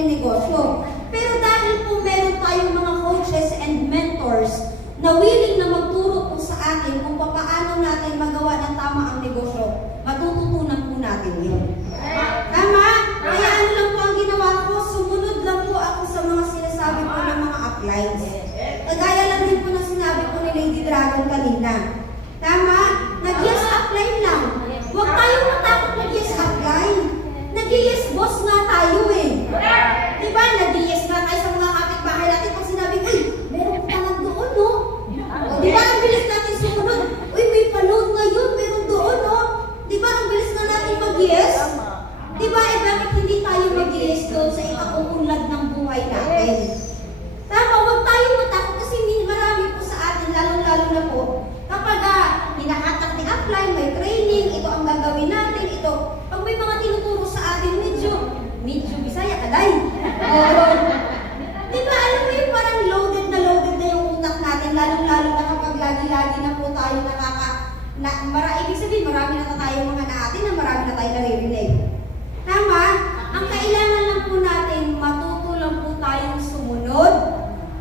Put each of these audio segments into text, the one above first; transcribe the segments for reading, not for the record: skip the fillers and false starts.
pagninegosyo. Pero dahil po meron tayong mga coaches and mentors na willing na magturo po sa atin kung paano natin magawa ng tama ang negosyo, matututunan po natin yun. Tama? Kaya ano lang po ang ginawa ko, sumunod lang po ako sa mga sinasabi po ng mga uplines. Kagaya lang din po na sinabi po ni Lady Dragon kanina. Tama? Nag-yes upline lang. Huwag tayong matakot mag-yes upline. Nag-yes boss nga tayo eh. Diba? Nag-yes nga tayo sa mga kapitbahay natin pag sinabi, ay, meron pa lang doon, no? O, diba? Ang bilis natin sumunod. Uy, may panood ngayon, meron doon, no? Diba? Ang bilis na natin mag-yes. Diba? Eh, bakit hindi tayo mag-yes doon sa ikakuunlad ng buhay natin? Tama, huwag tayong matakot kasi marami po sa atin, lalong-lalo na po, kapag hinahatak ni upline, may training, ito ang gagawin natin, ito. Pag may mga tinuturo sa atin, medyo Bisaya kaday. Diba, alam mo yung parang loaded na yung utak natin, lalong-lalo na kapag lagi-lagi na po tayo ibig sabihin, marami na tayong mga naatin na marami na tayo naririnig. Tama? Ang kailangan lang po natin, matuto lang po tayong sumunod,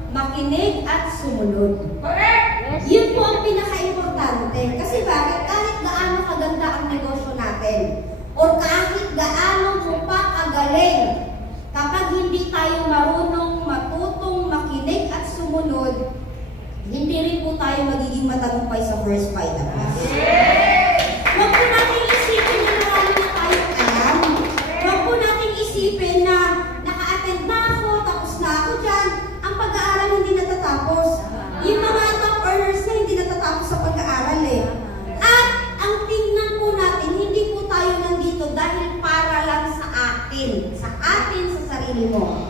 makinig at sumunod. Correct! Yun po ang pinaka-importante. Kasi bakit? Kahit gaano kaganda ang negosyo natin, o kahit gaano po pa kagaling, kapag hindi tayo marunong, matutong, makinig at sumunod, hindi rin po tayo magiging matagumpay sa first fight at last. Huwag po natin isipin na marami na tayong alam. Huwag po natin isipin na naka-attend na ako, tapos na ako dyan. Ang pag-aaral hindi natatapos. Yung mga top earners na hindi natatapos sa pag-aaral eh. At ang tingnan po natin, hindi po tayo nandito dahil para lang sa atin, sa sarili mo.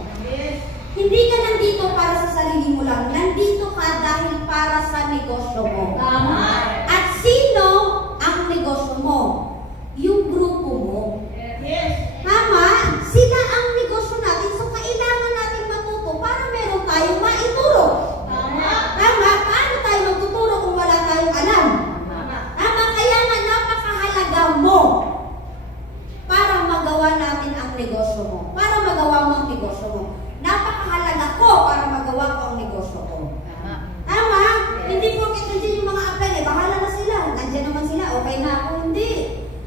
Hindi ka nandito para sa sarili mo lang. Nandito ka dahil para sa negosyo mo. Tama. At sino ang negosyo mo? Yung grupo mo. Yes. Tama. Sila ang negosyo natin. So, kailangan natin matuto para meron tayong maituro. Tama. Tama. Paano tayo magtuturo kung wala tayong alam? Tama. Kaya nga napakahalaga mo para magawa natin ang negosyo mo. Para magawa mo ang negosyo mo. Napakahalaga ko para magawa ko ang negosyo ko. Tama? Hindi po nandiyan yung mga apply eh. Bahala na sila. Nandiyan naman sila. Okay na ako. Hindi.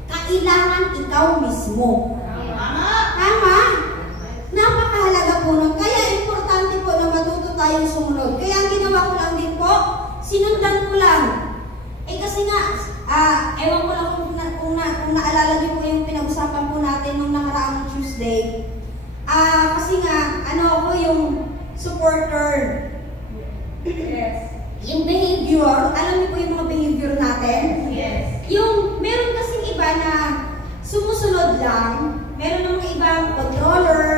Kailangan ikaw mismo. Tama? Napakahalaga po nun. Kaya importante po na matuto tayong sumunod. Kaya ang ginawa ko lang din po, sinundan ko lang. Eh kasi nga, ewan ko lang kung naalala niyo po yung pinag-usapan po natin nung nakaraang Tuesday. Kasi nga, ako yung supporter. Yes. Yung behavior, alam niyo po yung mga behavior natin? Yes. Yung, meron kasing iba na sumusunod lang, meron ng mga ibang controller,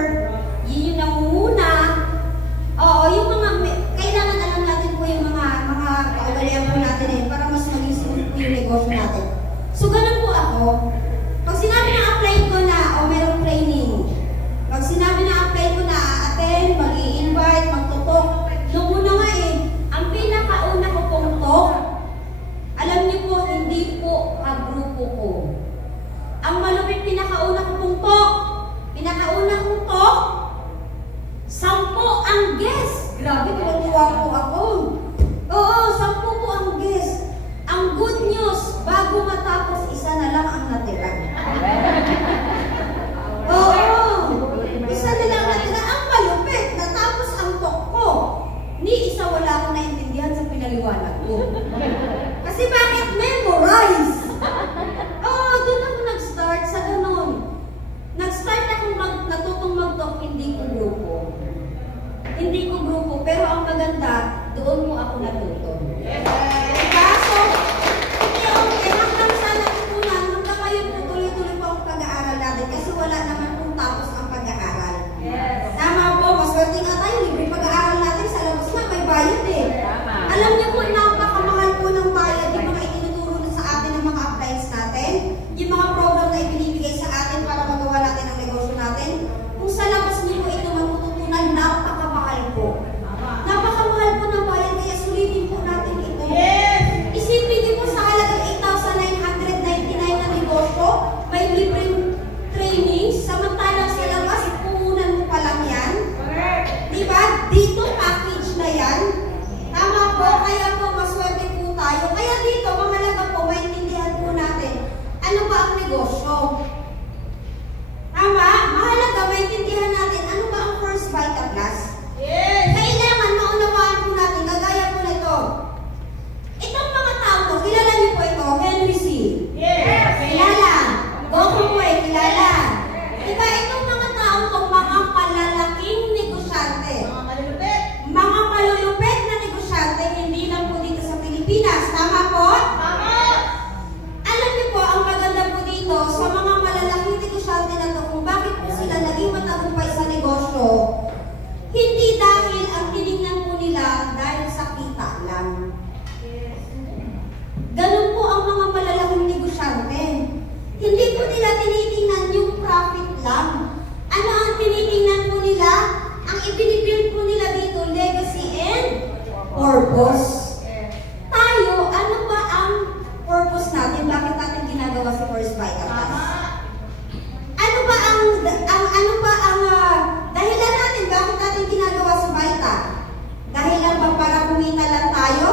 yun yung nangunguna. Oo, yung mga, kailangan alam natin po yung mga kaugalian po natin para mas maging smooth po yung negosyo natin. So, ganun po ako. Pag sinabi na apply ko na, merong training, pag sinabi na apply ko na attend, mag-i-invite, magtutok, nung una nga ang pinakauna ko pong talk, alam niyo po, hindi po grupo ko. Ang malupit pinakauna ko pong talk, pinakauna kong talk, 10 ang guest. Grabe, tuwa po ako. Oo, 10 po ang guest. Ang good news, bago matapos, isa na lang ang natira. Oo. Isa na lang natira. Ang malupit. Natapos ang talk ko. Ni isa wala akong naintindihan sa pinaliwanag ko. Kasi bakit memorize? Oo, doon ako nag-start sa ganun. Nag-start akong natutong mag-talk, hindi ko grupo. Hindi ko grupo, pero ang maganda, doon mo ako natuto. Kaso, hindi hanggang sa natutunan, hanggang ngayon po tuloy-tuloy pa ang pag-aaral natin kasi wala naman kung tapos ang pag-aaral. Tama po, maswerte nga tayo, libre pag-aaral natin sa labas na, may bayad eh. Alam niyo po, napakamahal po ng bayad, yung mga Pilipinas. Tama po? Tama! Alam niyo po, ang maganda po dito sa mga malalaking negosyante na to, kung bakit po sila naging matagumpay sa negosyo, hindi dahil ang tinignan po nila dahil sa kita lang. Ganun po ang mga malalaking negosyante. Hindi po nila tinitingnan yung profit lang. Ano ang tinitingnan po nila? Ang ibinibuild po nila dito, legacy and purpose. Tayo, ano ba ang purpose natin? Bakit natin ginagawa si First Vital Plus? Ano ba ang dahilan natin bakit natin ginagawa si Vita? Dahilan ba para kumita lang tayo?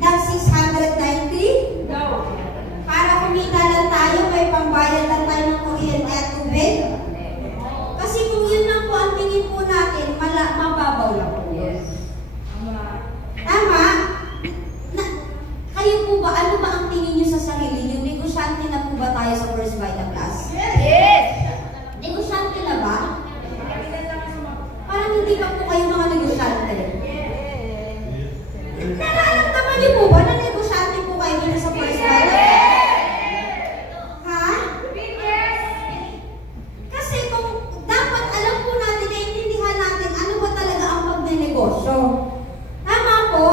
Ng 690? No. Para kumita lang tayo, may pambayad lang tayo ng kuryente at tubig? Kasi kung yun lang po ang tingin po natin, mababaw lang po yun. Tama? Kayo po ba, ano ba ang tingin nyo sa sarili nyo? Negosyante na po ba tayo sa First Vita Plus? Yes! Negosyante na ba? Parang hindi pa po kayo mga negosyante. Nararamdaman niyo po ba na negosyante po kayo dito sa First Vita? Ha? Kasi kung dapat alam po natin, naiintindihan natin ano ba talaga ang pagnenegosyo. Tama po?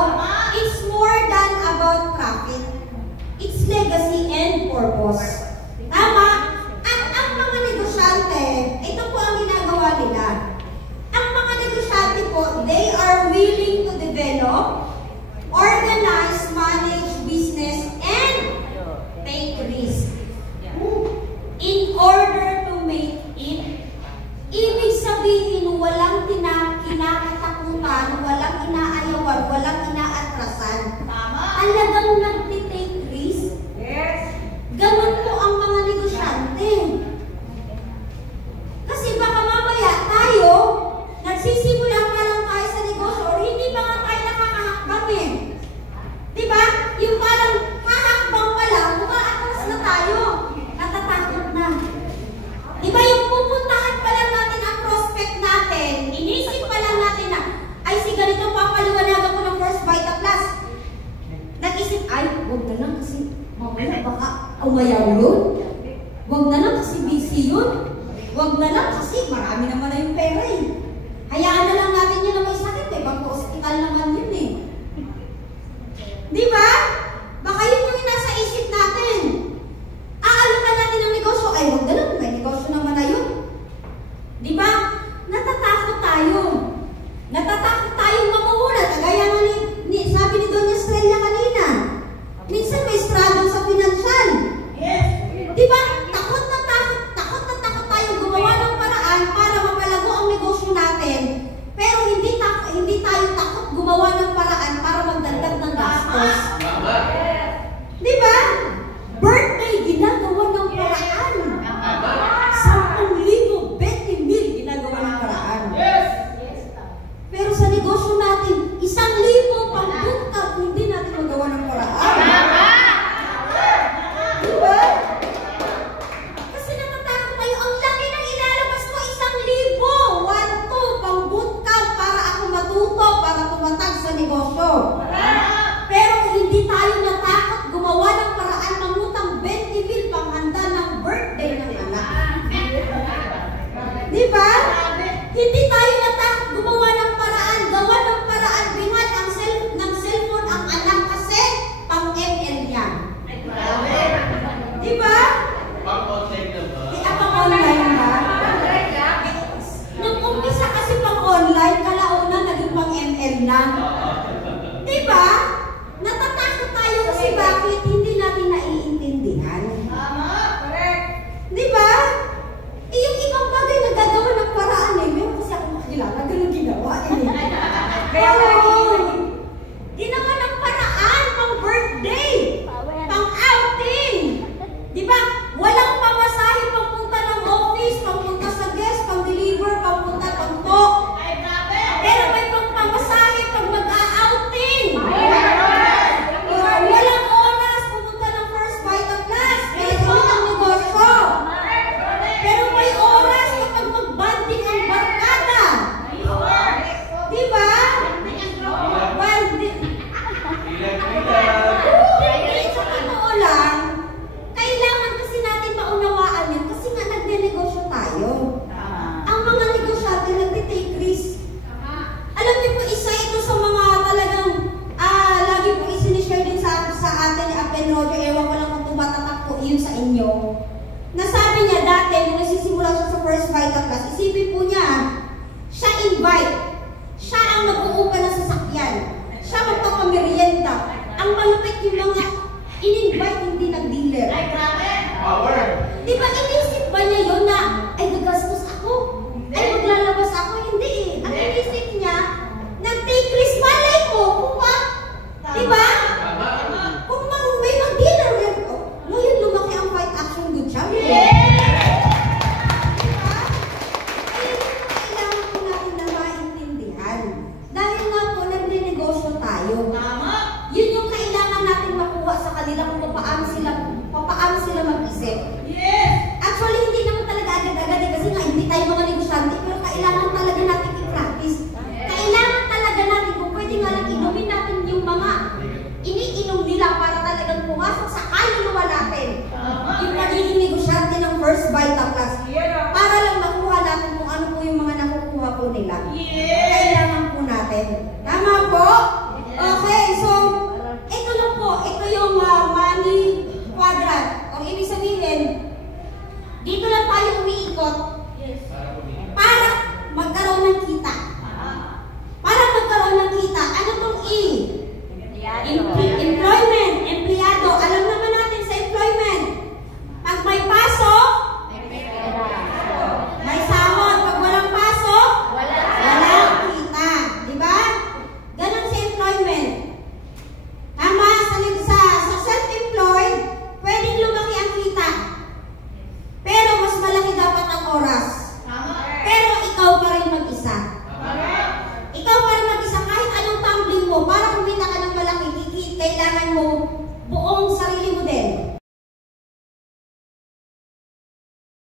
It's more than about profit. It's legacy and purpose. Tama? At ang mga negosyante, ito po ang ginagawa nila. Ang mga negosyante po, they are willing to develop, organize, manage business, and take risk in order to make it. Ibig sabihin, walang kinakatakutan, walang inaayawan, walang inaatrasan. Talagang nagtitake risk. Ganun po ang mga negosyante. Kasi baka mamaya tayo, nagsisimula pa lang tayo sa negosyo or hindi pa nga tayo nakakahakbang eh. Diba? Yung parang hahakbang pa lang, umaatras na tayo. Natatakot na. Diba yung pupuntahan pa lang natin ang prospect natin, inisip pa lang natin na, ay si ganito papaliwanagan ko ng First Vita Plus. Nag-isip, ay, huwag na lang kasi mamaya baka umayaw yun. Huwag na lang kasi busy yun. Huwag na lang kasi marami naman na yung pera eh. Hayaan na lang natin yun na may sakit eh. Pag-hospital naman yun eh. Di ba? Baka yun yung nasa isip natin. Aalaman natin ang negosyo. Ay, huwag na lang. May negosyo naman na yun. Di ba? Natatakot tayo. Natatakot tayong mamuhulat. Kagaya nga sabi ni Doña Estrella kanina. Minsan may struggle sa financial. Yes! Vita Plus, isipin po niya, siya invite. Siya ang mag-uupa ng sasakyan. Siya magpapamerienda. Ang malupit yung mga in-invite, hindi nag-dealer. Ay, grabe! Power! Di ba inisip ba niya yun na, ay gagastos ako? Ay maglalabas ako? Hindi eh. Ang inisip niya, nag-take risk, malay ko, kung ba? Di ba? Kung may mag-dealer, ngayon lumaki ang Fight Action Good Champion. Kailangan po natin na maintindihan. Dahil nga po, nagre-negosyo tayo. Tama! Yun yung kailangan natin makuha sa kanila kung papaano sila mag-isip. Yes! Actually, hindi naman talaga agad-agad eh, kasi nga hindi tayo mga negosyante, pero kailangan talaga natin i-practice. Kailangan talaga natin, kung pwede nga lang inumin natin yung mga iniinom nila para talagang pumasok sa kaluluwa natin. Yung pagiging negosyante ng First Vita Plus. Para lang makuha natin kung ano po yung mga nakukuha po nila. Kailangan po natin. Tama po? Okay, so, ito lang po. Ito yung money quadrant. O ibig sabihin, dito lang tayo umiikot para magkaroon ng kita. Para magkaroon ng kita. Ano tong E? Employment. Empleyado. Alam naman natin sa employment. Pag may pasok, may sahod. Pag walang pasok, walang kita. Diba? Ganon sa employment. Tama, sa self-employed, pwedeng lumaki ang kita. Pero mas malaki dapat ang oras. Pero ikaw pa rin mag-isa. Ikaw pa rin mag-isa kahit anong tumbling mo, para kumita ka ng malaki, kailangan mo